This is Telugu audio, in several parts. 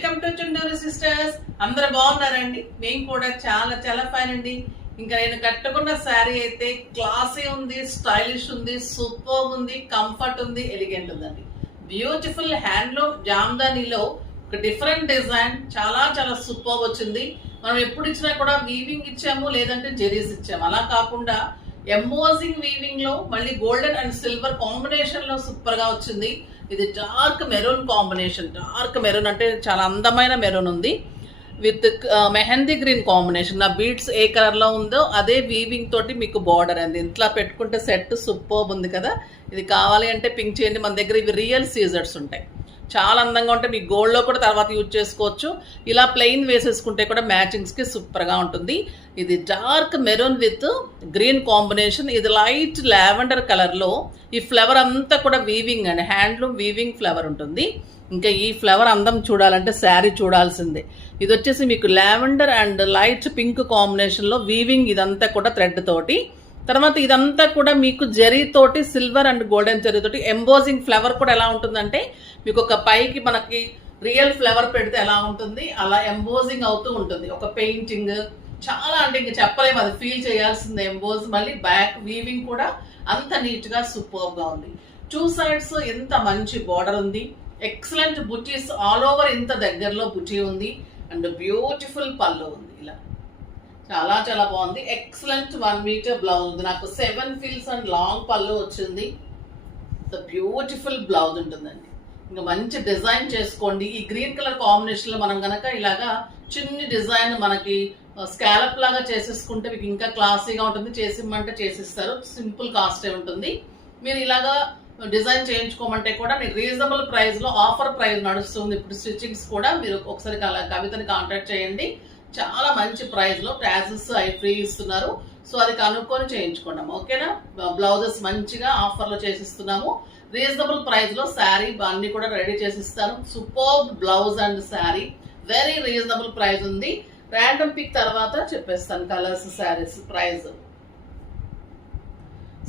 Welcome to Chunduru sisters. అందరు బాగున్నారండి? మేము కూడా చాలా చాలా ఫైన్ అండి. ఇంకా నేను కట్టుకున్న శారీ అయితే క్లాసీ ఉంది, స్టైలిష్ ఉంది, సూపర్ ఉంది, కంఫర్ట్ ఉంది, ఎలిగెంట్ ఉందండి. బ్యూటిఫుల్ హ్యాండ్లూమ్ జామ్దానీలో ఒక డిఫరెంట్ డిజైన్, చాలా చాలా సూపర్ వచ్చింది. మనం ఎప్పుడు ఇచ్చినా కూడా వీవింగ్ ఇచ్చాము, లేదంటే జెరీస్ ఇచ్చాము. అలా కాకుండా ఎంబోజింగ్ వీవింగ్ లో మళ్ళీ గోల్డెన్ అండ్ సిల్వర్ కాంబినేషన్ లో సూపర్ గా వచ్చింది. ఇది dark maroon combination. Dark maroon అంటే చాలా అందమైన మెరూన్ ఉంది విత్ మెహందీ గ్రీన్ కాంబినేషన్. నా బీడ్స్ ఏ కలర్ లో ఉందో అదే వీవింగ్ తోటి మీకు బార్డర్ అండి. ఇంట్లో పెట్టుకుంటే సెట్ సూపర్ ఉంది కదా. ఇది కావాలి అంటే పింక్ చేయండి. మన దగ్గర ఇవి రియల్ సీజర్స్ ఉంటాయి, చాలా అందంగా ఉంటాయి. మీకు గోల్డ్లో కూడా తర్వాత యూజ్ చేసుకోవచ్చు. ఇలా ప్లెయిన్ వేసేసుకుంటే కూడా మ్యాచింగ్స్కి సూపర్గా ఉంటుంది. ఇది dark maroon with green combination. ఇది లైట్ లావెండర్ కలర్లో ఈ ఫ్లవర్ అంతా కూడా వీవింగ్ అండి, హ్యాండ్లూమ్ వీవింగ్ ఫ్లవర్ ఉంటుంది. ఇంకా ఈ ఫ్లవర్ అందం చూడాలంటే శారీ చూడాల్సిందే. ఇది వచ్చేసి మీకు లావెండర్ అండ్ లైట్ పింక్ కాంబినేషన్లో వీవింగ్, ఇదంతా కూడా థ్రెడ్ తోటి. తర్వాత ఇదంతా కూడా మీకు జరీ తోటి, సిల్వర్ అండ్ గోల్డెన్ జరీ తోటి ఎంబోజింగ్ ఫ్లవర్ కూడా ఎలా ఉంటుందంటే మీకు ఒక పైకి మనకి రియల్ ఫ్లవర్ పెడితే ఎలా ఉంటుంది అలా ఎంబోజింగ్ అవుతూ ఉంటుంది. ఒక పెయింటింగ్ చాలా అంటే ఇంక చెప్పలేము, అది ఫీల్ చేయాల్సిందే ఎంబోజ్. మళ్ళీ బ్యాక్ వీవింగ్ కూడా అంత నీట్ గా సూపర్ గా ఉంది. టూ సైడ్స్ ఎంత మంచి బార్డర్ ఉంది. ఎక్సలెంట్ బుటీస్ ఆల్ ఓవర్, ఇంత దగ్గరలో బుటీ ఉంది అండ్ బ్యూటిఫుల్ పళ్ళు ఉంది. ఇలా చాలా చాలా బాగుంది. ఎక్సలెంట్ 1 మీటర్ బ్లౌజ్ ఉంది. నాకు 7 ఫీల్స్ అండ్ లాంగ్ పళ్ళు వచ్చింది. బ్యూటిఫుల్ బ్లౌజ్ ఉంటుందండి. ఇంకా మంచి డిజైన్ చేసుకోండి. ఈ గ్రీన్ కలర్ కాంబినేషన్ లో మనం గనక ఇలాగా చిన్ని డిజైన్ మనకి స్కాలప్ లాగా చేసేసుకుంటే మీకు ఇంకా క్లాసీగా ఉంటుంది. చేసిమ్మంటే చేసిస్తారు, సింపుల్ కాస్టే ఉంటుంది. మీరు ఇలాగా డిజైన్ చేయించుకోమంటే కూడా మీకు రీజనబుల్ ప్రైస్ లో ఆఫర్ ప్రైస్ నడుస్తుంది. ఇప్పుడు స్టిచ్చింగ్స్ కూడా మీరు ఒకసారి కవితని కాంటాక్ట్ చేయండి. చాలా మంచి ప్రైస్ లో ట్యాజెస్ అవి ఫ్రీ ఇస్తున్నారు. సో అది కనుక్కొని చేయించుకున్నాము, ఓకేనా. బ్లౌజెస్ మంచిగా ఆఫర్ లో చేసిస్తున్నాము. రీజనబుల్ ప్రైస్ లో శారీ అన్ని కూడా రెడీ చేసిస్తాను. Super blouse and sari, very reasonable price ఉంది. ర్యాండమ్ పిక్ తర్వాత చెప్పేస్తాను కలర్స్, శారీస్ ప్రైస్.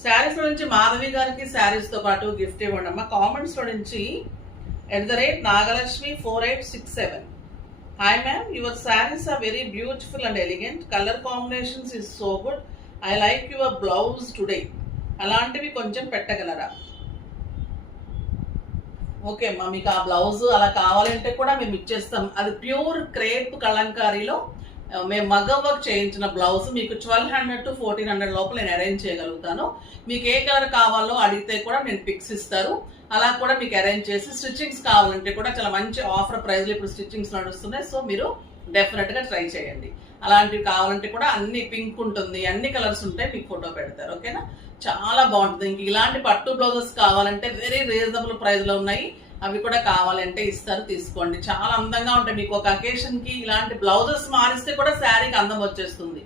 శారీస్ లో నుంచి మాధవి గారికి శారీస్ తో పాటు గిఫ్ట్ ఇవ్వండి అమ్మా. కామెంట్స్ లో నుంచి @Nagalakshmi 4867. Hi ma'am, your sarees are very beautiful and elegant. Color combinations is so good. I like your blouse today. అలాంటివి కొంచెం పెట్టగలరా? ఓకే అమ్మా, మీకు ఆ బ్లౌజ్ అలా కావాలంటే కూడా మేము ఇచ్చేస్తాం. అది ప్యూర్ క్రేప్ కలంకారీలో మేము మగ్గ వర్క్ చేయించిన బ్లౌజ్. మీకు 1200 to 1400 లోపల నేను అరేంజ్ చేయగలుగుతాను. మీకు ఏ కలర్ కావాలో అడిగితే కూడా నేను పిక్స్ ఇస్తారు. అలా కూడా మీకు అరేంజ్ చేసి స్టిచ్చింగ్స్ కావాలంటే కూడా చాలా మంచి ఆఫర్ ప్రైస్లో ఇప్పుడు స్టిచ్చింగ్స్ నడుస్తున్నాయి. సో మీరు డెఫినెట్ గా ట్రై చేయండి. అలాంటివి కావాలంటే కూడా అన్ని పింక్ ఉంటుంది, అన్ని కలర్స్ ఉంటాయి, మీకు ఫోటో పెడతారు, ఓకేనా. చాలా బాగుంటుంది. ఇంక ఇలాంటి పట్టు బ్లౌజెస్ కావాలంటే వెరీ రీజనబుల్ ప్రైస్ లో ఉన్నాయి. అవి కూడా కావాలంటే ఇస్తారు, తీసుకోండి. చాలా అందంగా ఉంటాయి. మీకు ఒక అకేషన్ కి ఇలాంటి బ్లౌజెస్ మారిస్తే కూడా శారీకి అందం వచ్చేస్తుంది.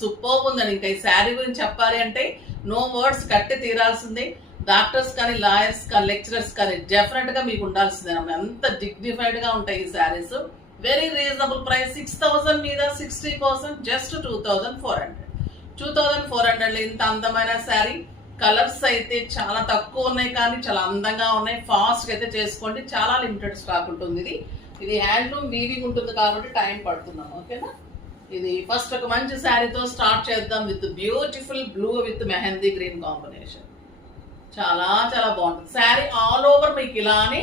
సూపర్ ఉందండి. ఇంకా ఈ శారీ గురించి చెప్పాలి అంటే నో వర్డ్స్, కట్టి తీరాల్సిందే. డాక్టర్స్ కానీ, లాయర్స్ కానీ, లెక్చరర్స్ కానీ డెఫినెట్ గా మీకు ఉండాల్సిందే. ఎంత డిగ్నిఫైడ్ గా ఉంటాయి ఈ శారీస్. Very reasonable price. 6000 మీద 60%, జస్ట్ 2400. 2400 లో ఇంత అందమైన శారీ. కలర్స్ అయితే చాలా తక్కువ ఉన్నాయి కానీ చాలా అందంగా ఉన్నాయి. ఫాస్ట్ గా అయితే చేసుకోండి. చాలా లిమిటెడ్ స్టాక్ ఉంటుంది. ఇది హ్యాండ్లూమ్ వీవింగ్ ఉంటుంది కాబట్టి టైం పడుతున్నాం, ఓకేనా. ఇది ఫస్ట్ ఒక మంచి శారీతో స్టార్ట్ చేద్దాం. With beautiful blue with mehndi green combination. చాలా చాలా బాగుంటుంది శారీ. ఆల్ ఓవర్ మీకు ఇలానే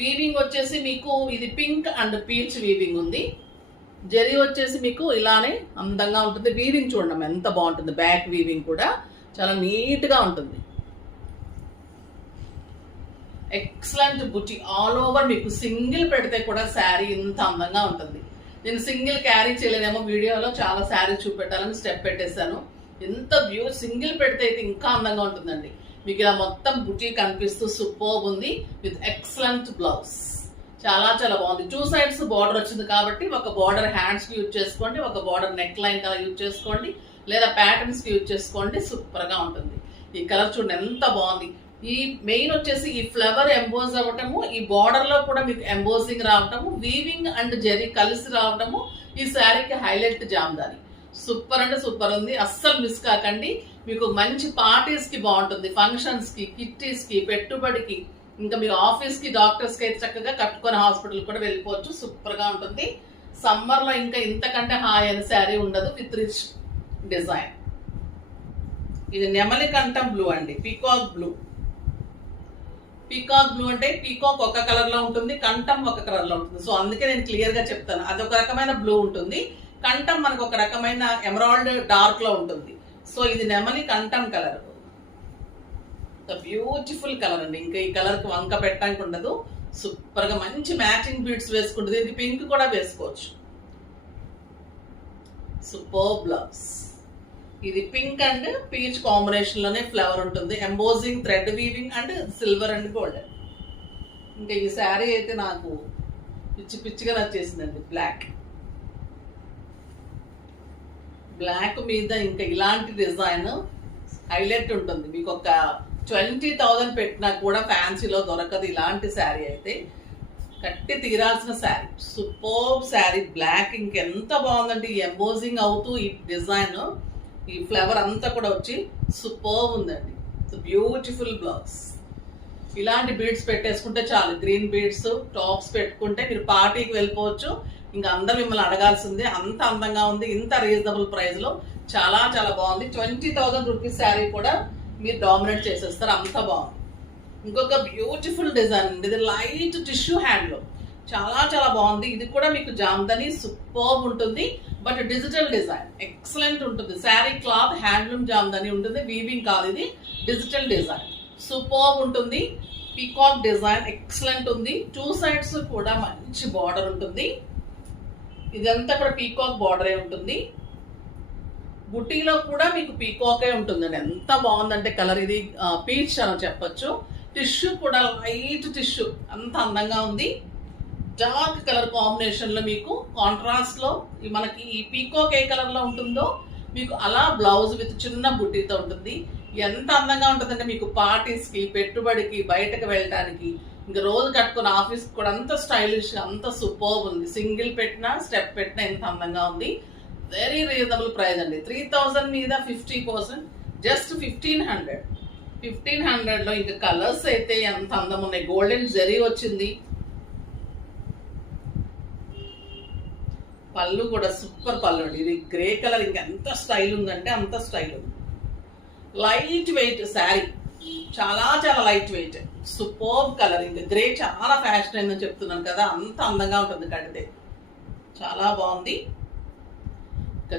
వీవింగ్ వచ్చేసి మీకు ఇది పింక్ అండ్ పీచ్ వీవింగ్ ఉంది. జరీ వచ్చేసి మీకు ఇలానే అందంగా ఉంటుంది. వీవింగ్ చూడండి ఎంత బాగుంటుంది. బ్యాక్ వీవింగ్ కూడా చాలా నీట్ గా ఉంటుంది. ఎక్సలెంట్ బుటీ ఆల్ ఓవర్. మీకు సింగిల్ పెడితే కూడా శారీ ఇంత అందంగా ఉంటుంది. నేను సింగిల్ క్యారీ చేయలేనేమో, వీడియోలో చాలా శారీ చూపెట్టాలని స్టెప్ పెట్టేశాను. ఎంత సింగిల్ పెడితే అయితే ఇంకా అందంగా ఉంటుందండి. మీకు ఇలా మొత్తం బుటీ కనిపిస్తూ సూపర్ ఉంది విత్ ఎక్సలెంట్ బ్లౌజ్. చాలా చాలా బాగుంది. 2 సైడ్స్ బార్డర్ వచ్చింది కాబట్టి ఒక బార్డర్ హ్యాండ్స్ కి యూజ్ చేసుకోండి, ఒక బార్డర్ నెక్ లైన్ కలా యూజ్ చేసుకోండి, లేదా ప్యాటర్న్స్ కి యూజ్ చేసుకోండి. సూపర్ గా ఉంటుంది. ఈ కలర్ చూడండి ఎంత బాగుంది. ఈ మెయిన్ వచ్చేసి ఈ ఫ్లవర్ ఎంబోజ్ అవ్వటము, ఈ బార్డర్ లో కూడా మీకు ఎంబోజింగ్ రావటము, వీవింగ్ అండ్ జరీ కలిసి రావటము ఈ శారీకి హైలైట్ జామ్దాని. సూపర్ అంటే సూపర్ ఉంది. అస్సలు మిస్ కాకండి. మీకు మంచి పార్టీస్ కి బాగుంటుంది, ఫంక్షన్స్ కి, కిట్టీస్ కి, పెట్టుబడికి ఇంకా మీరు ఆఫీస్ కి డాక్టర్స్ కి అయితే చక్కగా కట్టుకొని హాస్పిటల్ కూడా వెళ్ళిపోవచ్చు. సూపర్ గా ఉంటుంది. సమ్మర్ లో ఇంకా ఇంతకంటే హాయ్ అయిన శారీ ఉండదు విత్ రిచ్ డిజైన్. ఇది నెమలి కంఠం బ్లూ అండి, పీకాక్ బ్లూ. పీకాక్ బ్లూ అంటే పీకాక్ ఒక కలర్ లో ఉంటుంది, కంఠం ఒక కలర్ లో ఉంటుంది. సో అందుకే నేను క్లియర్ గా చెప్తాను, అది ఒక రకమైన బ్లూ ఉంటుంది, కంఠం మనకు ఒక రకమైన ఎమరాల్డ్ డార్క్ లో ఉంటుంది. సో ఇది నెమలి కంఠం కలర్, బ్యూటిఫుల్ కలర్ అండి. ఇంకా ఈ కలర్ కి వంక పెట్టడానికి ఉండదు. సూపర్ గా మంచి మ్యాచింగ్ బీడ్స్ వేసుకుంటుంది. ఇది పింక్ కూడా వేసుకోవచ్చు. Super blouse. ఇది పింక్ అండ్ పీచ్ కాంబినేషన్ లోనే ఫ్లవర్ ఉంటుంది. Embossing, thread weaving and silver and golden. ఇంకా ఈ శారీ అయితే నాకు పిచ్చి పిచ్చిగా నచ్చేసిందండి. బ్లాక్ మీద ఇంకా ఇలాంటి డిజైన్ హైలైట్ ఉంటుంది. మీకు ఒక 20,000 పెట్టినా కూడా ఫ్యాన్సీలో దొరకదు ఇలాంటి శారీ అయితే. కట్టి తీరాల్సిన శారీ, సూపర్ శారీ. బ్లాక్ ఇంకెంత బాగుందండి. ఈ ఎంబోజింగ్ అవుతూ ఈ డిజైన్, ఈ ఫ్లవర్ అంతా కూడా వచ్చి సూపర్ ఉందండి. Beautiful blouse. ఇలాంటి బీడ్స్ పెట్టేసుకుంటే చాలు. గ్రీన్ బీడ్స్ టాప్స్ పెట్టుకుంటే మీరు పార్టీకి వెళ్ళిపోవచ్చు. ఇంకా అందరు మిమ్మల్ని అడగాల్సిందే, అంత అందంగా ఉంది. ఇంత రీజనబుల్ ప్రైస్ లో చాలా చాలా బాగుంది. 20,000 రూపీస్ శారీ కూడా మీరు డామినేట్ చేసేస్తారు, అంత బాగుంది. ఇంకొక బ్యూటిఫుల్ డిజైన్ అండి. ఇది లైట్ టిష్యూ హ్యాండ్లో చాలా చాలా బాగుంది. ఇది కూడా మీకు జామ్దని సూపర్ ఉంటుంది, బట్ డిజిటల్ డిజైన్ ఎక్సలెంట్ ఉంటుంది. శారీ క్లాత్ హ్యాండ్లూమ్ జామ్దని ఉంటుంది, వీవింగ్ కాదు, ఇది డిజిటల్ డిజైన్ సూపర్ ఉంటుంది. పీకాక్ డిజైన్ ఎక్సలెంట్ ఉంది. 2 సైడ్స్ కూడా మంచి బార్డర్ ఉంటుంది. ఇదంతా కూడా పీకాక్ బార్డరే ఉంటుంది. బుటీలో కూడా మీకు పీకాకే ఉంటుందండి. ఎంత బాగుందంటే కలర్, ఇది పీచ్ అని చెప్పొచ్చు. టిష్యూ కూడా లైట్ టిష్యూ, అంత అందంగా ఉంది. డార్క్ కలర్ కాంబినేషన్ లో మీకు కాంట్రాస్ట్ లో మనకి ఈ పీకాక్ ఏ కలర్ లో ఉంటుందో మీకు అలా బ్లౌజ్ విత్ చిన్న బుట్టీతో ఉంటుంది. ఎంత అందంగా ఉంటుందంటే మీకు పార్టీస్ కి, పెట్టుబడికి, బయటకు వెళ్ళడానికి, ఇంకా రోజు కట్టుకుని ఆఫీస్ కూడా అంత స్టైలిష్, అంత సూపర్ ఉంది. సింగిల్ పెట్టినా స్టెప్ పెట్టినా ఎంత అందంగా ఉంది. వెరీ రీజనబుల్ ప్రైస్ అండి. 3,000 మీద 50%, జస్ట్ 1,500 లో. ఇంకా కలర్స్ అయితే ఎంత అందం ఉన్నాయి. గోల్డెన్ జరీ వచ్చింది. పళ్ళు కూడా సూపర్ పళ్ళు అండి. ఇది గ్రే కలర్, ఇంకా ఎంత స్టైల్ ఉందంటే అంత స్టైల్ ఉంది. లైట్ వెయిట్ శారీ, చాలా చాలా లైట్ వెయిట్, సూపర్ కలర్. ఇంకా గ్రే చాలా ఫ్యాషన్ అయిందని చెప్తున్నాను కదా, అంత అందంగా ఉంటుంది కడితే. చాలా బాగుంది.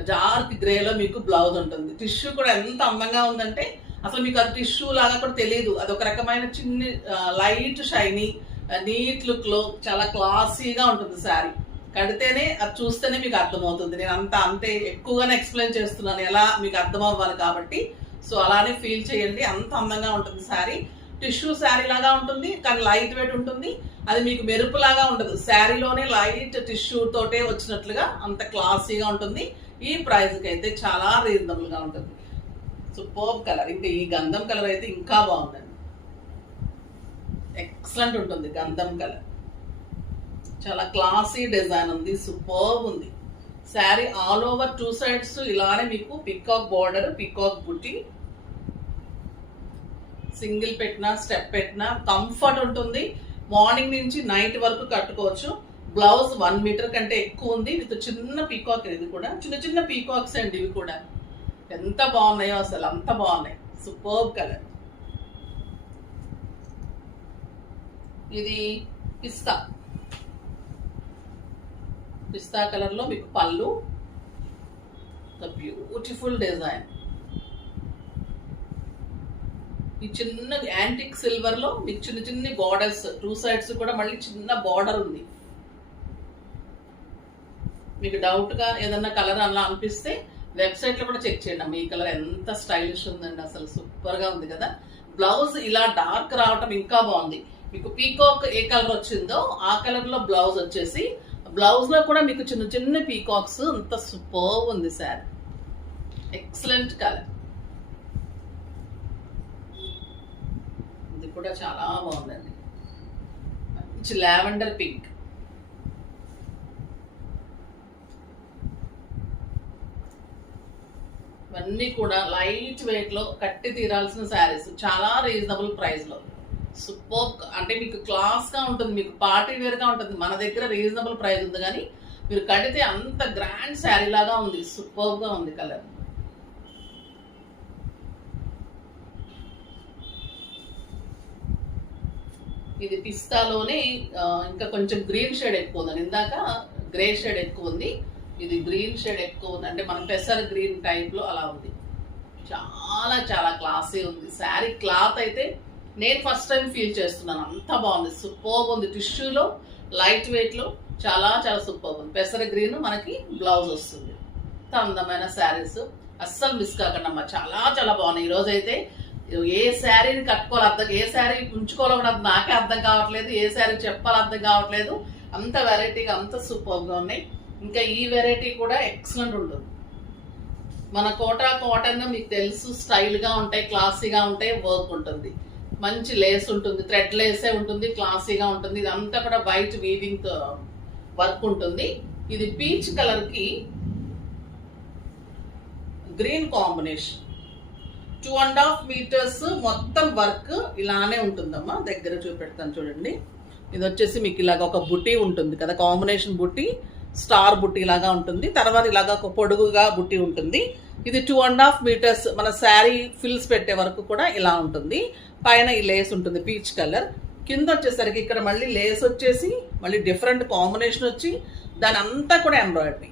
డార్క్ గ్రేలో మీకు బ్లౌజ్ ఉంటుంది. టిష్యూ కూడా ఎంత అందంగా ఉందంటే అసలు మీకు అది టిష్యూ లాగా కూడా తెలియదు. అది ఒక రకమైన చిన్న లైట్ షైనీ నీట్ లుక్ లో చాలా క్లాసీగా ఉంటుంది శారీ. కడితేనే అది చూస్తేనే మీకు అర్థమవుతుంది. నేను అంతే ఎక్కువగానే ఎక్స్ప్లెయిన్ చేస్తున్నాను, ఎలా మీకు అర్థం అవ్వాలి కాబట్టి. సో అలానే ఫీల్ చేయండి, అంత అందంగా ఉంటుంది శారీ. టిష్యూ శారీ లాగా ఉంటుంది, కానీ లైట్ వెయిట్ ఉంటుంది. అది మీకు మెరుపు లాగా ఉండదు, శారీలోనే లైట్ టిష్యూ తోటే వచ్చినట్లుగా అంత క్లాసీగా ఉంటుంది. ఈ ప్రైస్ కి అయితే చాలా రీజనబుల్ గా ఉంటుంది. Super colour. ఇంకా ఈ గంధం కలర్ అయితే ఇంకా బాగుందండి, ఎక్సలెంట్ ఉంటుంది. గంధం కలర్ చాలా క్లాసీ డిజైన్ ఉంది, సూపర్ ఉంది. శారీ ఆల్ ఓవర్ 2 సైడ్స్ ఇలానే మీకు పికాక్ బార్డర్, పికాక్ బుట్టి. సింగిల్ పెట్టినా స్టెప్ పెట్టినా కంఫర్ట్ ఉంటుంది. మార్నింగ్ నుంచి నైట్ వరకు కట్టుకోవచ్చు. బ్లౌజ్ 1 మీటర్ కంటే ఎక్కువ ఉంది, విత్ చిన్న పీకాక్. ఇది కూడా చిన్న చిన్న పీకాక్స్ అండి. ఇవి కూడా ఎంత బాగున్నాయో అసలు, అంత బాగున్నాయి. Super colour. ఇది పిస్తా కలర్ లో మీకు పళ్ళు, బ్యూటిఫుల్ డిజైన్. ఈ చిన్న యాంటిక్ సిల్వర్ లో మీకు చిన్న చిన్న బార్డర్స్, 2 సైడ్స్ కూడా మళ్ళీ చిన్న బార్డర్ ఉంది. మీకు డౌట్ గా ఏదన్నా కలర్ అలా అనిపిస్తే వెబ్సైట్ లో కూడా చెక్ చేయండి అమ్మ. ఈ కలర్ ఎంత స్టైలిష్ ఉందండి, అసలు సూపర్ గా ఉంది కదా. బ్లౌజ్ ఇలా డార్క్ రావటం ఇంకా బాగుంది. మీకు పీకాక్ ఏ కలర్ వచ్చిందో ఆ కలర్ లో బ్లౌజ్ వచ్చేసి, బ్లౌజ్ లో కూడా మీకు చిన్న చిన్న పీకాక్స్, అంత సూపర్ ఉంది శారీ. Excellent colour. ఇది కూడా చాలా బాగుందండి, మంచి లావెండర్ పింక్. ఇవన్నీ కూడా లైట్ వెయిట్ లో కట్టి తీరాల్సిన శారీస్, చాలా రీజనబుల్ ప్రైస్ లో. సూపర్, అంటే మీకు క్లాస్ గా ఉంటుంది, మీకు పార్టీ వేర్ గా ఉంటుంది. మన దగ్గర రీజనబుల్ ప్రైస్ ఉంది కానీ మీరు కడితే అంత గ్రాండ్ శారీ లాగా ఉంది. సూపర్ గా ఉంది కలర్. ఇది పిస్తాలోనే ఇంకా కొంచెం గ్రీన్ షేడ్ ఎక్కువ ఉంది. ఇందాక గ్రే షేడ్ ఎక్కువ ఉంది, ఇది గ్రీన్ షేడ్ ఎక్కువ ఉంది. అంటే మనం పెసర్ గ్రీన్ టైప్ లో అలా ఉంది. చాలా చాలా క్లాసీ ఉంది శారీ. క్లాత్ అయితే నేను ఫస్ట్ టైం ఫీల్ చేస్తున్నాను, అంత బాగుంది. సూపర్ ఉంది, టిష్యూలో లైట్ వెయిట్ లో చాలా చాలా సూపర్ ఉంది. పెసర గ్రీన్ మనకి బ్లౌజ్ వస్తుంది. అంత అందమైన శారీస్ అస్సలు మిస్ కాకండి అమ్మా, చాలా చాలా బాగున్నాయి. ఈరోజు అయితే ఏ శారీని కట్టుకోవాలి అర్థం, ఏ శారీ ఉంచుకోవాలో కూడా నాకే అర్థం కావట్లేదు, ఏ శారీ చెప్పాలి అర్థం కావట్లేదు. అంత వెరైటీగా అంత సూపర్గా ఉన్నాయి. ఇంకా ఈ వెరైటీ కూడా ఎక్సలెంట్ ఉంటుంది. మన కోటా కాటన్ మీకు తెలుసు, స్టైల్గా ఉంటాయి, క్లాసీగా ఉంటాయి, వర్క్ ఉంటుంది, మంచి లేస్ ఉంటుంది, థ్రెడ్ లేసే ఉంటుంది, క్లాసీగా ఉంటుంది. ఇదంతా కూడా వైట్ వీవింగ్ వర్క్ ఉంటుంది. ఇది పీచ్ కలర్కి గ్రీన్ కాంబినేషన్, 2.5 మీటర్స్ మొత్తం వర్క్ ఇలానే ఉంటుందమ్మా. దగ్గర చూపెడతాను చూడండి. ఇది వచ్చేసి మీకు ఇలాగ ఒక బుట్టి ఉంటుంది కదా, కాంబినేషన్ బుట్టి, స్టార్ బుట్టి లాగా ఉంటుంది. తర్వాత ఇలాగ ఒక పొడుగుగా బుట్టి ఉంటుంది. ఇది 2.5 మీటర్స్ మన శారీ ఫిల్స్ పెట్టే వరకు కూడా ఇలా ఉంటుంది. పైన ఈ లేస్ ఉంటుంది పీచ్ కలర్. కింద వచ్చేసరికి ఇక్కడ మళ్ళీ లేస్ వచ్చేసి మళ్ళీ డిఫరెంట్ కాంబినేషన్ వచ్చి దాని అంతా కూడా ఎంబ్రాయిడరీ.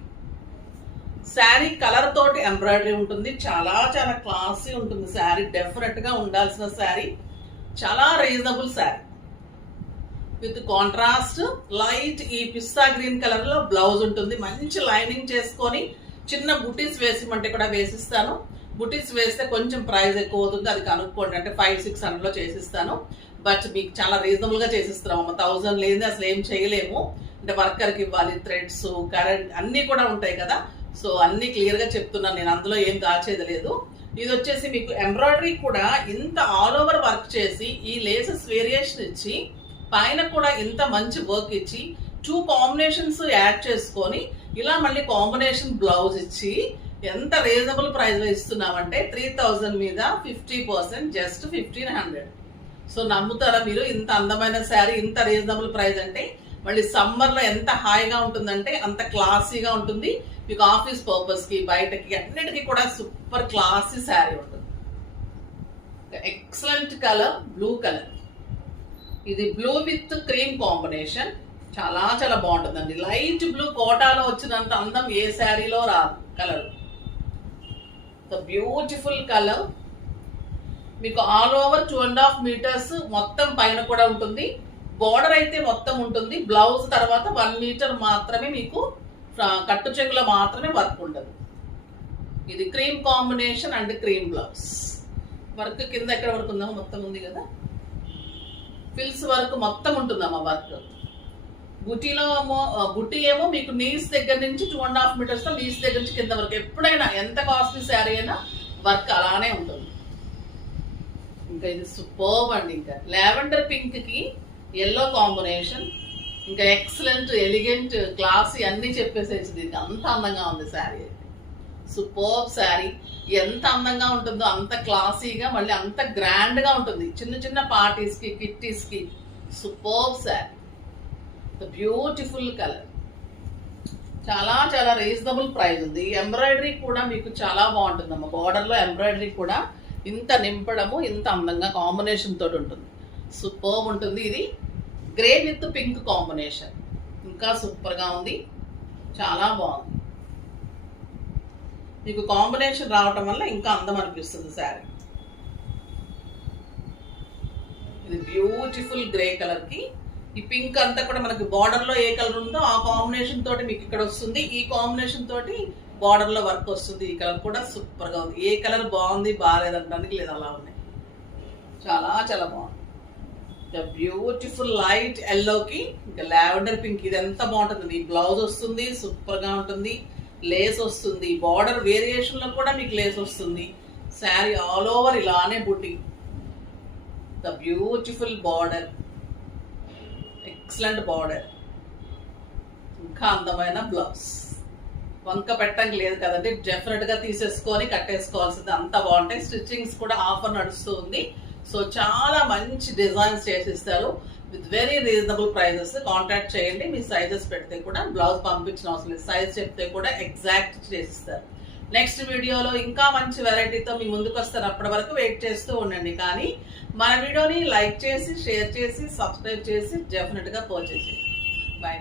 శారీ కలర్ తోటి ఎంబ్రాయిడరీ ఉంటుంది. చాలా చాలా క్లాసీ ఉంటుంది శారీ, డెఫినెట్ గా ఉండాల్సిన శారీ. చాలా reasonable sari with contrast light ఈ పిస్తా గ్రీన్ కలర్ లో బ్లౌజ్ ఉంటుంది. మంచి లైనింగ్ చేసుకొని చిన్న బుటీస్ వేసిమంటే కూడా వేసిస్తాను. బుటీస్ వేస్తే కొంచెం ప్రైస్ ఎక్కువ అవుతుంది, అది కనుక్కోండి. అంటే 500-600 లో చేసిస్తాను. బట్ మీకు చాలా రీజనబుల్ గా చేసిస్తున్నాం. 1000 లేని అసలు ఏం చేయలేము. అంటే వర్కర్కి ఇవ్వాలి, థ్రెడ్స్, కరెంట్ అన్నీ కూడా ఉంటాయి కదా. సో అన్ని క్లియర్ గా చెప్తున్నాను నేను, అందులో ఏం దాచేది లేదు. ఇది వచ్చేసి మీకు ఎంబ్రాయిడరీ కూడా ఇంత ఆల్ ఓవర్ వర్క్ చేసి ఈ లేసెస్ వేరియేషన్ ఇచ్చి పైన కూడా ఇంత మంచి వర్క్ ఇచ్చి 2 కాంబినేషన్స్ యాడ్ చేసుకొని ఇలా మళ్ళీ కాంబినేషన్ బ్లౌజ్ ఇచ్చి ఎంత రీజనబుల్ ప్రైస్ లో ఇస్తున్నామంటే 3000 మీద 50%, జస్ట్ 1500. సో నమ్ముతారా మీరు? ఇంత అందమైన శారీ ఇంత రీజనబుల్ ప్రైస్ అంటే మళ్ళీ సమ్మర్ లో ఎంత హాయిగా ఉంటుందంటే అంత క్లాసీగా ఉంటుంది. మీకు ఆఫీస్ పర్పస్ కి, బయటకి, అన్నిటికీ కూడా సూపర్ క్లాసీ శారీ ఉంటుంది. Excellent colour blue colour. ఇది బ్లూ విత్ క్రీమ్ కాంబినేషన్, చాలా చాలా బాగుంటుందండి. లైట్ బ్లూ కోటాలో వచ్చినంత అందం ఏ శారీలో రాదు. Colour beautiful colour. మీకు ఆల్ ఓవర్ 2.5 మీటర్స్ మొత్తం పైన కూడా ఉంటుంది. బోర్డర్ అయితే మొత్తం ఉంటుంది. బ్లౌజ్ తర్వాత 1 మీటర్ మాత్రమే మీకు కట్టు చెంగులో మాత్రమే వర్క్ ఉండదు. ఇది cream combination and cream blouse. Work కింద ఎక్కడ వరకు ఉందో మొత్తం ఉంది కదా, ఫిల్స్ వరకు మొత్తం ఉంటుందమ్మా వర్క్. బుటీ ఏమో మీకు నీస్ దగ్గర నుంచి 2.5 మీటర్స్ నీస్ దగ్గర నుంచి కింద వరకు ఎప్పుడైనా ఎంత కాస్ట్లీ శారీ అయినా వర్క్ అలానే ఉంటుంది. ఇంకా ఇది సూపర్బ్ అండి. ఇంకా లావెండర్ పింక్ కి ఎల్లో కాంబినేషన్, ఇంకా ఎక్సలెంట్, ఎలిగెంట్, క్లాసీ అన్ని చెప్పేసేసి దీనికి అంత అందంగా ఉంది శారీ అయితే. సూపర్బ్ శారీ. ఎంత అందంగా ఉంటుందో అంత క్లాసీగా, మళ్ళీ అంత గ్రాండ్ గా ఉంటుంది చిన్న చిన్న పార్టీస్ కి, కిట్టీస్ కి. సూపర్బ్ శారీ, బ్యూటిఫుల్ కలర్, చాలా చాలా రీజనబుల్ ప్రైస్ ఉంది. ఎంబ్రాయిడరీ కూడా మీకు చాలా బాగుంటుందమ్మా. బార్డర్ లో ఎంబ్రాయిడరీ కూడా ఇంత నింపడము, ఇంత అందంగా కాంబినేషన్ తోటి ఉంటుంది. సూపర్బ్ ఉంటుంది. ఇది గ్రే విత్ పింక్ కాంబినేషన్, ఇంకా సూపర్ గా ఉంది, చాలా బాగుంది. మీకు కాంబినేషన్ రావటం వల్ల ఇంకా అందం అనిపిస్తుంది శారీ. ఇది బ్యూటిఫుల్ గ్రే కలర్ కి ఈ పింక్ అంతా కూడా మనకి బార్డర్ లో ఏ కలర్ ఉందో ఆ కాంబినేషన్ తోటి మీకు ఇక్కడ వస్తుంది. ఈ కాంబినేషన్ తోటి బార్డర్ లో వర్క్ వస్తుంది. ఈ కలర్ కూడా సూపర్ గా ఉంది. ఏ కలర్ బాగుంది బాగాలేదంటానికి లేదు, అలా ఉన్నాయి. చాలా చాలా బాగుంది. బ్యూటిఫుల్ లైట్ ఎల్లోకి ఇంకా లావెండర్ పింక్, ఇది ఎంత బాగుంటుంది. ఈ బ్లౌజ్ వస్తుంది, సూపర్ గా ఉంటుంది. లేస్ వస్తుంది, బార్డర్ వేరియేషన్ లో కూడా మీకు లేస్ వస్తుంది. శారీ ఆల్ ఓవర్ ఇలానే బుట్టి. The beautiful border, excellent border, ఇంకా అందమైన బ్లౌజ్. వంక పెట్టడానికి లేదు కదండి, డెఫినెట్ గా తీసేసుకొని కట్టేసుకోవాల్సింది. అంత బాగుంటాయి. స్టిచ్చింగ్స్ కూడా ఆఫర్ నడుస్తూ ఉంది. సో చాలా మంచి డిజైన్స్ చేసిస్తారు with very reasonable prices. Contact చేయండి. మీ సైజెస్ పెడితే కూడా బ్లౌజ్ పంపించిన అవసరం లేదు, సైజ్ చెప్తే కూడా ఎగ్జాక్ట్ చేసిస్తారు. నెక్స్ట్ వీడియోలో ఇంకా మంచి వెరైటీతో మీ ముందుకు వస్తారు. అప్పటి వరకు వెయిట్ చేస్తూ ఉండండి. కానీ మన వీడియోని లైక్ చేసి, షేర్ చేసి, సబ్స్క్రైబ్ చేసి డెఫినెట్గా పర్చేస్ చేయండి. బాయ్.